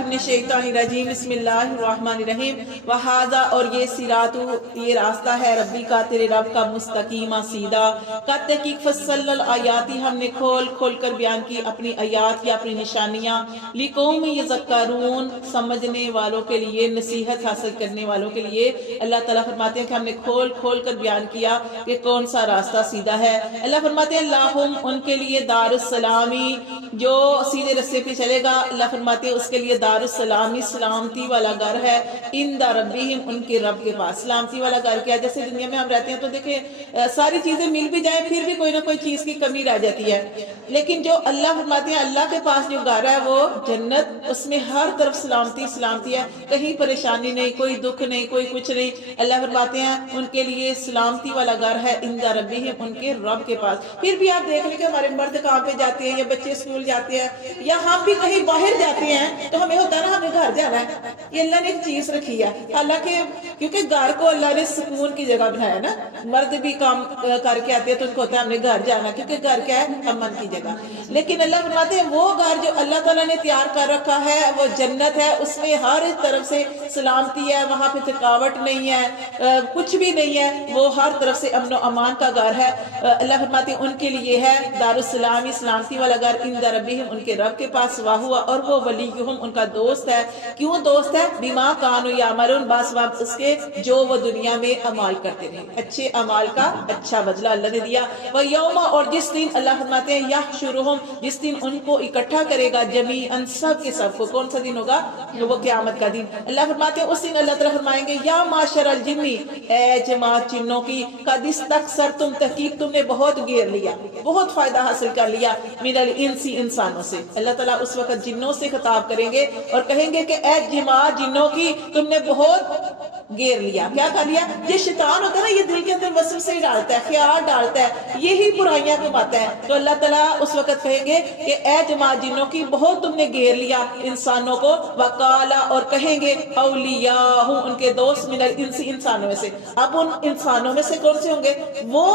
من الشیطان الرجیم بسم اللہ الرحمن الرحیم وہذا اور یہ صراط یہ راستہ ہے ربی کا تیرے رب کا مستقیمہ سیدھا قد تحقیق فصل الآیاتی ہم نے کھول کھول کر بیان کی اپنی آیات یا اپنی نشانیاں لقوم یذکرون سمجھنے والوں کے لیے نصیحت حاصل کرنے والوں کے لیے اللہ تعالیٰ فرماتے ہیں کہ ہم نے کھول کھول کر بیان کیا کہ کون سا راستہ سیدھا ہے اللہ فرماتے ہیں لاہم ان کے لیے دار السلامی جو سیدھے رستے پہ چلے گا اللہ فرماتے ہیں اس کے لیے دار السلامی سلامتی والا گھر ہے عند ربہم ان کے رب کے پاس سلامتی والا گھر کیا جیسے دنیا میں ہم رہتے ہیں تو دیکھیں ساری چیزیں مل بھی جائیں پھر بھی کوئی نہ کوئی چیز کی کمی رہ جاتی ہے لیکن جو اللہ فرماتے ہیں اللہ کے پاس جو گھر ہے وہ جنت اس میں ہر طرف سلامتی سلامتی ہے کہیں پریشانی نہیں کوئی دکھ نہیں کوئی کچھ نہیں اللہ فرماتے ہیں ان کے لیے سلامتی والا گھر ہے عند ربہم ان کے رب کے پاس پھر بھی آپ دیکھ لیں کہ ہمارے مرد کام پہ جاتے ہیں یا بچے اسکول جاتے ہیں یا ہم بھی کہیں باہر جاتے ہیں تو ہمیں ہوتا ہے نا ہمیں گھر جانا ہے یہ اللہ نے ایک چیز رکھی ہے حالانکہ کیونکہ گھر کو اللہ نے سکون کی جگہ بنایا نا مرد بھی کام کر کے آتے ہیں تو ان کو ہوتا ہے ہم نے گھر جانا کیونکہ گھر کیا ہے امن کی جگہ لیکن اللہ فرماتے ہیں وہ گھر جو اللہ تعالیٰ نے تیار کر رکھا ہے وہ جنت ہے اس میں ہر طرف سے سلامتی ہے وہاں پہ تھکاوٹ نہیں ہے کچھ بھی نہیں ہے وہ ہر طرف سے امن و امان کا گھر ہے اللہ فرماتے ہیں ان کے لیے ہے دار السلامی سلامتی والا گھر عند ربہم ان کے رب کے پاس واہوا اور وہ ولیہم ان کا دوست ہے کیوں دوست ہے بما کانوا یعملون بس باب اس کے جو وہ دنیا میں اعمال کرتے رہے اچھے اعمال کا اچھا بدلہ اللہ نے دیا وہ یوم اور جس دن اللہ فرماتے ہیں یحشرہم جس دن ان کو اکٹھا کرے گا جمیعاً سب کے سب کو کون سا دن ہوگا وہ قیامت کا دن اللہ فرماتے ہیں اس دن اللہ تعالیٰ فرمائیں گے یا معاشر الجنی اے جماعت جنوں کی قد استکثرتم تحقیق تم نے بہت گیر لیا بہت فائدہ حاصل کر لیا من الانسی انسانوں سے اللہ تعالیٰ اس وقت جنوں سے خطاب کریں گے اور کہیں گے کہ اے جماعت جنوں کی تم نے بہت گیر لیا کیا کر لیا یہ شیطان ہوتا ہے نا یہ دل کے اندر وسوسے ڈالتا ہے خیال ڈالتا ہے یہی برائیاں کماتا ہے تو اللہ تعالیٰ اس وقت کہیں گے کہ اے جماعت جنوں کی بہت تم نے گیر لیا انسانوں کو وقالا اور کہیں گے اولیاء ان کے دوست من الانس انسانوں میں سے اب ان انسانوں میں سے کون سے ہوں گے وہ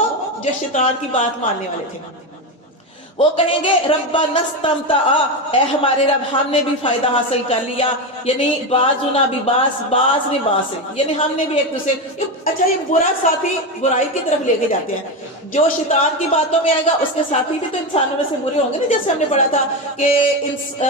جو شیطان کی بات ماننے والے تھے وہ کہیں گے ربنا استمتع اے ہمارے رب ہم نے بھی فائدہ حاصل کر لیا یعنی بعضنا ببعض بعض نے بعض سے یعنی ہم نے بھی ایک دوسرے اچھا یہ برا ساتھی برائی کی طرف لے کے جاتے ہیں جو شیطان کی باتوں میں آئے گا اس کے ساتھی بھی تو انسانوں میں سے برے ہوں گے نا جیسے ہم نے پڑھا تھا کہ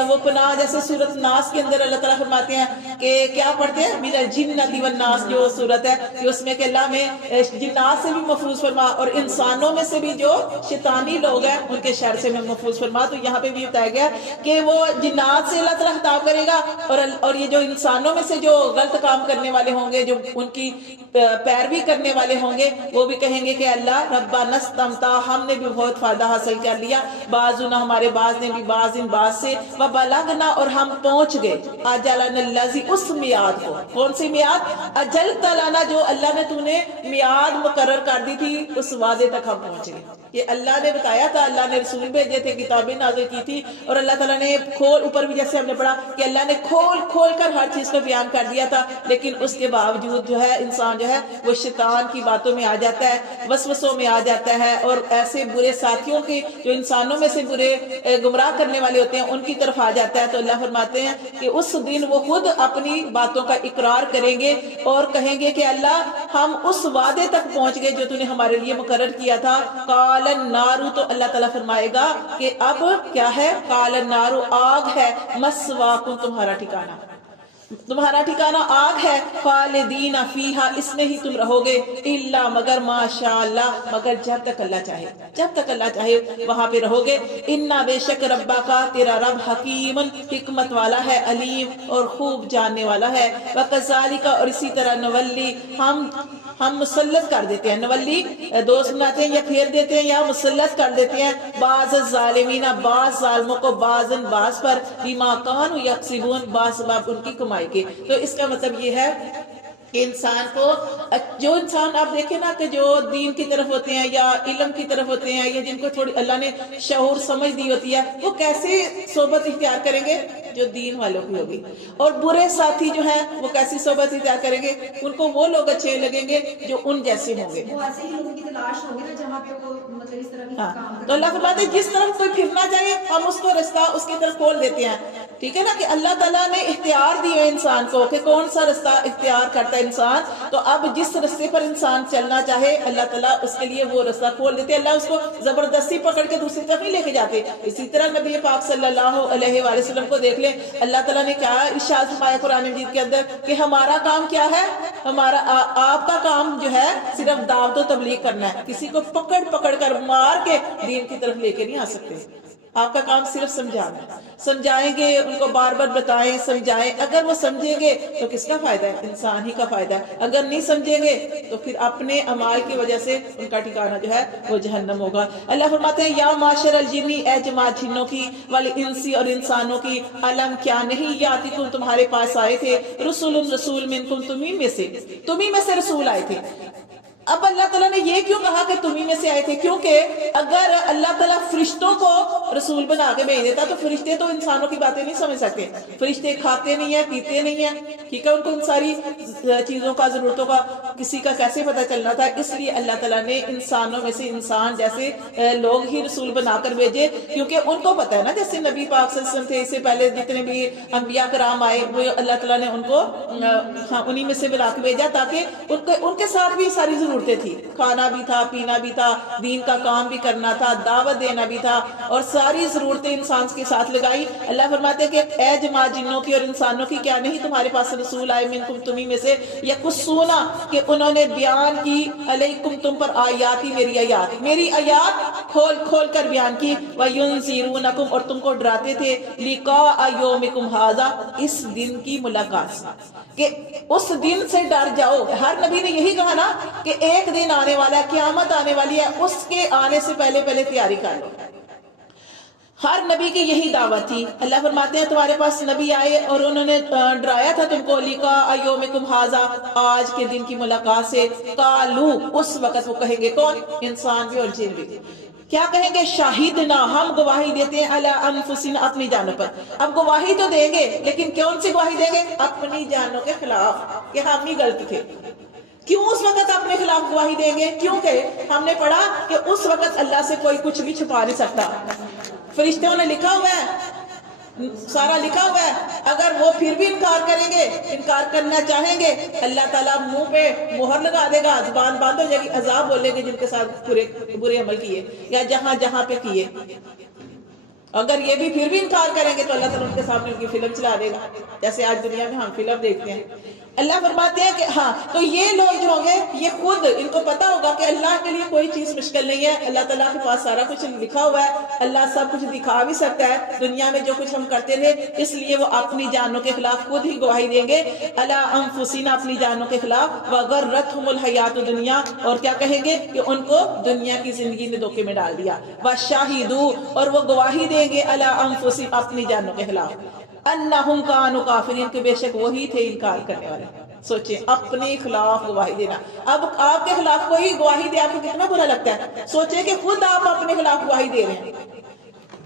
وہ پناہ جیسے سورۃ ناس کے اندر اللہ تعالیٰ فرماتے ہیں کہ کیا پڑھتے ہیں من الجنۃ والناس جو سورت ہے کہ اس میں کہ اللہ میں جنات سے بھی محفوظ فرما اور انسانوں میں سے بھی جو شیطانی لوگ ہیں ان کے شر سے میں محفوظ فرما تو یہاں پہ بھی بتایا گیا کہ وہ جنات سے اللہ تعالیٰ خطاب کرے گا اور یہ جو انسانوں میں سے جو غلط کام کرنے والے ہوں گے جو ان کی پیروی کرنے والے ہوں گے وہ بھی کہیں گے کہ اللہ ربنا استمتع ہم نے بھی بہت فائدہ حاصل کر لیا بعضنا ہمارے بعض نے بھی بعض ان بعض سے وبلغنا اور ہم پہنچ گئے اجلنا الذی اس میعاد کو کون سی میعاد اجل تلانا جو اللہ نے تو نے میعاد مقرر کر دی تھی اس وعدے تک ہم پہنچ گئے یہ اللہ نے بتایا تھا اللہ نے رسول بھیجے تھے کتابیں نازل کی تھی اور اللہ تعالیٰ نے کھول اوپر بھی جیسے ہم نے پڑھا کہ اللہ نے کھول کھول کر ہر چیز کو بیان کر دیا تھا لیکن اس کے باوجود جو ہے انسان جو ہے وہ شیطان کی باتوں میں آ جاتا ہے وسوسوں میں آ جاتا ہے اور ایسے برے ساتھیوں کے جو انسانوں میں سے برے گمراہ کرنے والے ہوتے ہیں ان کی طرف آ جاتا ہے تو اللہ فرماتے ہیں کہ اس دن وہ خود اپنی باتوں کا اقرار کریں گے اور کہیں گے کہ اللہ ہم اس وعدے تک پہنچ گئے جو تو نے ہمارے لیے مقرر کیا تھا قال النار تو اللہ تعالیٰ فرمائے گا کہ اب کیا ہے قال النار آگ ہے مسواکم تمہارا ٹھکانہ تمہارا ٹھکانہ آگ ہے خالدین فیہا اس میں ہی تم رہو گے الا مگر ماشاء اللہ مگر جب تک اللہ چاہے جب تک اللہ چاہے وہاں پہ رہو گے انا بے شک ربا کا تیرا رب حکیم حکمت والا ہے علیم اور خوب جاننے والا ہے وکذالک اور اسی طرح نولی ہم مسلط کر دیتے ہیں نولی دوست بناتے ہیں یا پھیر دیتے ہیں یا مسلط کر دیتے ہیں بعض الظالمین بعض ظالموں کو بعضن بعض پر بما کانوا یکسبون بعض سبب ان کی کمائی کے تو اس کا مطلب یہ ہے کہ انسان کو جو انسان آپ دیکھیں نا کہ جو دین کی طرف ہوتے ہیں یا علم کی طرف ہوتے ہیں یا جن کو تھوڑی اللہ نے شعور سمجھ دی ہوتی ہے وہ کیسے صحبت اختیار کریں گے جو دین والوں کی ہوگی اور برے ساتھی جو ہیں وہ کیسی صحبت اختیار کریں گے ان کو وہ لوگ اچھے لگیں گے جو ان جیسے ہوں گے وہ ایسے ہی لوگوں کی تلاش ہوگی نا جہاں پہ وہ مطلب اس طرح کی کام تو اللہ فرماتے ہیں جس طرف کوئی پھرنا چاہیے ہم اس کو رستہ اس کی طرف کھول دیتے ہیں ٹھیک ہے نا, کہ اللہ تعالیٰ نے اختیار دیے انسان کو کہ کون سا رستہ اختیار کرتا ہے انسان, تو اب جس رستے پر انسان چلنا چاہے اللہ تعالیٰ اس کے لیے وہ رستہ کھول دیتے. اللہ اس کو زبردستی پکڑ کے دوسری طرف نہیں لے کے جاتے. اسی طرح نبی پاک صلی اللہ علیہ وآلہ وسلم کو دیکھ لیں, اللہ تعالیٰ نے کیا ارشاد فرمایا قرآن مجید کے اندر کہ ہمارا کام کیا ہے, آپ کا کام جو ہے صرف دعوت و تبلیغ کرنا ہے. کسی کو پکڑ کر مار کے دین کی طرف لے کے نہیں آ سکتے. آپ کا کام صرف سمجھانا ہے. سمجھائیں گے, ان کو بار بار بتائیں, سمجھائیں. اگر وہ سمجھیں گے تو کس کا فائدہ ہے؟ انسان ہی کا فائدہ ہے. اگر نہیں سمجھیں گے تو پھر اپنے اعمال کی وجہ سے ان کا ٹھکانہ جو ہے وہ جہنم ہوگا. اللہ فرماتے ہیں یا معاشر الجنی, اے جماعت جنوں کی, والانسی اور انسانوں کی, علم کیا نہیں یاتکم تمہارے پاس آئے تھے, رسول منکم تمہیں میں سے رسول آئے تھے. اب اللہ تعالیٰ نے یہ کیوں کہا کہ تمہیں میں سے آئے تھے؟ کیونکہ اگر اللہ تعالیٰ فرشتوں کو رسول بنا کے بھیج دیتا تو فرشتے تو انسانوں کی باتیں نہیں سمجھ سکتے. فرشتے کھاتے نہیں ہیں, پیتے نہیں ہیں, ٹھیک ہے, ان کو ان ساری چیزوں کا, ضرورتوں کا کسی کا کیسے پتہ چلنا تھا؟ اس لیے اللہ تعالیٰ نے انسانوں میں سے انسان جیسے لوگ ہی رسول بنا کر بھیجے, کیونکہ ان کو پتہ ہے نا, جیسے نبی پاک صلی اللہ علیہ وسلم تھے, اس سے پہلے جتنے بھی انبیاء کرام آئے وہ اللہ تعالیٰ نے ان کو انہی میں سے بنا کے بھیجا تاکہ ان کے ساتھ بھی ساری ضرورتیں تھی. کھانا بھی تھا, پینا بھی تھا, دین کا کام بھی کرنا تھا, دعوت دینا بھی تھا, اور ساری ضرورتیں انسان کے ساتھ لگائی. اللہ فرماتے ہیں کہ اے جماعت جنوں کی اور انسانوں کی, کیا نہیں تمہارے پاس رسول آئے منکم تمہیں میں سے, یقصونا کہ انہوں نے بیان کی, علیکم تم پر آیاتی میری آیات کھول کر بیان کی, وینذرونکم اور تم کو ڈراتے تھے, لقاء یومکم ھذا اس دن کی ملاقات سے, کہ اس دن سے ڈر جاؤ. ہر نبی نے یہی کہا نا کہ ایک دن آنے والا ہے, قیامت آنے والی ہے, اس کے آنے سے پہلے تیاری کر لو. ہر نبی کی یہی دعوت تھی. اللہ فرماتے ہیں تمہارے پاس نبی آئے اور انہوں نے ڈرایا تھا تم کو, لقاء یومکم ھذا آج کے دن کی ملاقات سے. قالو اس وقت وہ کہیں گے, کون؟ انسان بھی اور جن بھی. کیا کہیں گے؟ شاہدنا ہم گواہی دیتے ہیں, علی انفسنا اپنی جانوں پر. اب گواہی تو دیں گے لیکن کون سی گواہی دیں گے؟ اپنی جانوں کے خلاف, کہ ہم ہی غلط تھے. کیوں اس وقت اپنے خلاف گواہی دیں گے؟ کیونکہ ہم نے پڑھا کہ اس وقت اللہ سے کوئی کچھ بھی چھپا نہیں سکتا. فرشتوں نے لکھا ہوا ہے, سارا لکھا ہوا ہے. اگر وہ پھر بھی انکار کریں گے, انکار کرنا چاہیں گے, اللہ تعالیٰ منہ پہ مہر لگا دے گا, زبان بند ہو جائے گی, عذاب بولے گے جن کے ساتھ برے عمل کیے یا جہاں پہ کیے. اگر یہ بھی پھر بھی انکار کریں گے تو اللہ تعالیٰ ان کے سامنے ان کی فلم چلا دے گا, جیسے آج دنیا میں ہم فلم دیکھتے ہیں. اللہ فرماتے ہیں کہ ہاں, تو یہ لوگ جو ہوں گے یہ خود ان کو پتا ہوگا کہ اللہ کے لیے کوئی چیز مشکل نہیں ہے. اللہ تعالیٰ کے پاس سارا کچھ لکھا ہوا ہے, اللہ سب کچھ دکھا بھی سکتا ہے. دنیا میں جو کچھ ہم کرتے تھے, اس لیے وہ اپنی جانوں کے خلاف خود ہی گواہی دیں گے, علی انفسنا اپنی جانوں کے خلاف, وغرتہم الحیات الدنیا اور کیا کہیں گے کہ ان کو دنیا کی زندگی نے دھوکے میں ڈال دیا. وشاہدوا اور وہ گواہی دیں گے, علی انفسہم اپنی جانوں کے خلاف, انہم کانوا کافرین کہ بے شک وہی تھے انکار کرنے والے. سوچیں, اپنے خلاف گواہی دینا. اب آپ کے خلاف کوئی گواہی دے آپ کو کتنا برا لگتا ہے. سوچیں کہ خود آپ اپنے خلاف گواہی دے رہے ہیں.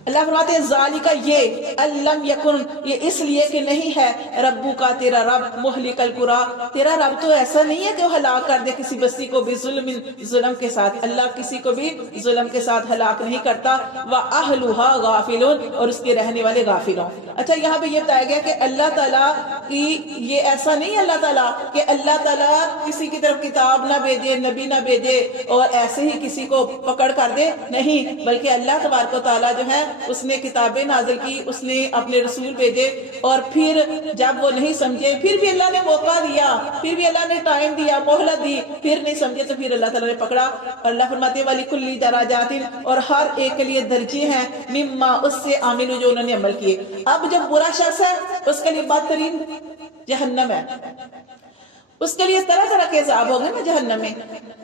اللہ فرماتے ہیں ذالک یہ, الم یکن یہ اس لیے کہ نہیں ہے, ربو کا تیرا رب, مہلک القری تیرا رب تو ایسا نہیں ہے کہ وہ ہلاک کر دے کسی بستی کو بظلم ظلم کے ساتھ. اللہ کسی کو بھی ظلم کے ساتھ ہلاک نہیں کرتا. واہلھا غافلون اور اس کے رہنے والے غافل ہوں. اچھا, یہاں پہ یہ بتایا گیا کہ اللہ تعالیٰ کی یہ ایسا نہیں ہے اللہ تعالیٰ کہ اللہ تعالیٰ کسی کی طرف کتاب نہ بھیجے, نبی نہ بھیجے اور ایسے ہی کسی کو پکڑ کر دے. نہیں, بلکہ اللہ تبارک و تعالیٰ جو ہے اس نے کتابیں نازل کی, اس نے اپنے رسول بھیجے, اور پھر جب وہ نہیں سمجھے پھر بھی اللہ نے موقع دیا, پھر بھی اللہ نے ٹائم دیا, مہلت دی, پھر نہیں سمجھے تو پھر اللہ تعالیٰ نے پکڑا. اللہ فرماتے ہیں وَلِكُلِّ دَرَجَاتٍ اور ہر ایک کے لیے درجے ہیں, مما اس سے عامل جو انہوں نے عمل کیے. اب جب برا شخص ہے اس کے لیے بدترین جہنم ہے, اس کے لیے طرح طرح کے عذاب ہوں گے نا جہنم میں.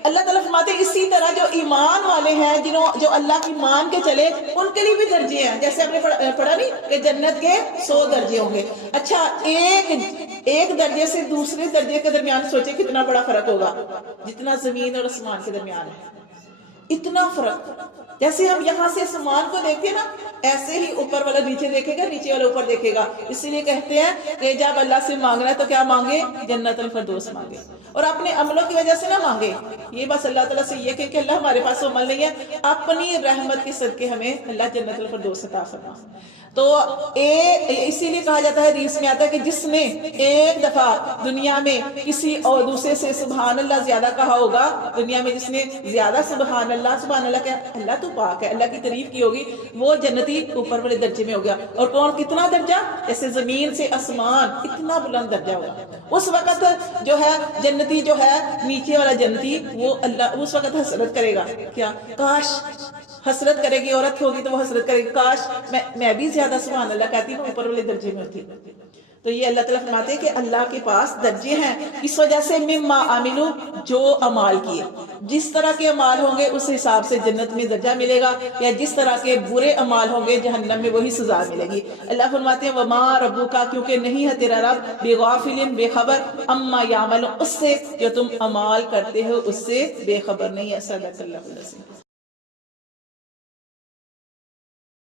اللہ تعالیٰ فرماتے ہیں اسی طرح جو ایمان والے ہیں, جو اللہ کی مان کے چلے, ان کے لیے بھی درجے ہیں. جیسے آپ نے پڑھا نہیں کہ جنت کے 100 درجے ہوں گے. اچھا, ایک درجے سے دوسرے درجے کے درمیان سوچے کتنا بڑا فرق ہوگا, جتنا زمین اور آسمان کے درمیان ہے, اتنا فرق. جیسے ہم یہاں سے آسمان کو دیکھتے ہیں نا, ایسے ہی اوپر والا نیچے دیکھے گا, نیچے والا اوپر دیکھے گا. اسی لیے کہتے ہیں کہ جب اللہ سے مانگنا ہے تو کیا مانگے؟ جنت الفردوس مانگے, اور اپنے عملوں کی وجہ سے نہ مانگے. یہ بس اللہ تعالیٰ سے یہ کہ اللہ ہمارے پاس عمل نہیں ہے, اپنی رحمت کے صدقے ہمیں اللہ جنت الفردوس عطا فرما. تو اسی لیے کہا جاتا ہے، حدیث میں آتا ہے کہ جس نے ایک دفعہ دنیا میں کسی اور دوسرے سے سبحان اللہ زیادہ کہا ہوگا، دنیا میں جس نے زیادہ سبحان اللہ کیا اللہ تو پاک ہے، اللہ کی تعریف کی ہوگی، وہ جنتی اوپر والے درجے میں ہو گیا۔ اور کون کتنا درجہ؟ جیسے زمین سے آسمان اتنا بلند درجہ ہوگا۔ اس وقت جو ہے جنتی جو ہے نیچے والا جنتی، وہ اللہ اس وقت حسرت کرے گا، کیا کاش، حسرت کرے گی، عورت ہوگی تو وہ حسرت کرے گی، کاش میں بھی زیادہ سبحان اللہ کہتی ہوں، اوپر والے درجے میں ہوتی۔ تو یہ اللہ تعالیٰ فرماتے ہیں کہ اللہ کے پاس درجے ہیں، اس وجہ سے مما عملو، جو اعمال کیے، جس طرح کے اعمال ہوں گے اس حساب سے جنت میں درجہ ملے گا، یا جس طرح کے برے اعمال ہوں گے جہنم میں وہی سزا ملے گی۔ اللہ فرماتے ہیں وما ربک، کیونکہ نہیں ہے تیرا رب بغافل، بے خبر، اما یعمل، اس سے جو تم اعمال کرتے ہو اس سے بے خبر نہیں ہے۔ صدق اللہ العظیم۔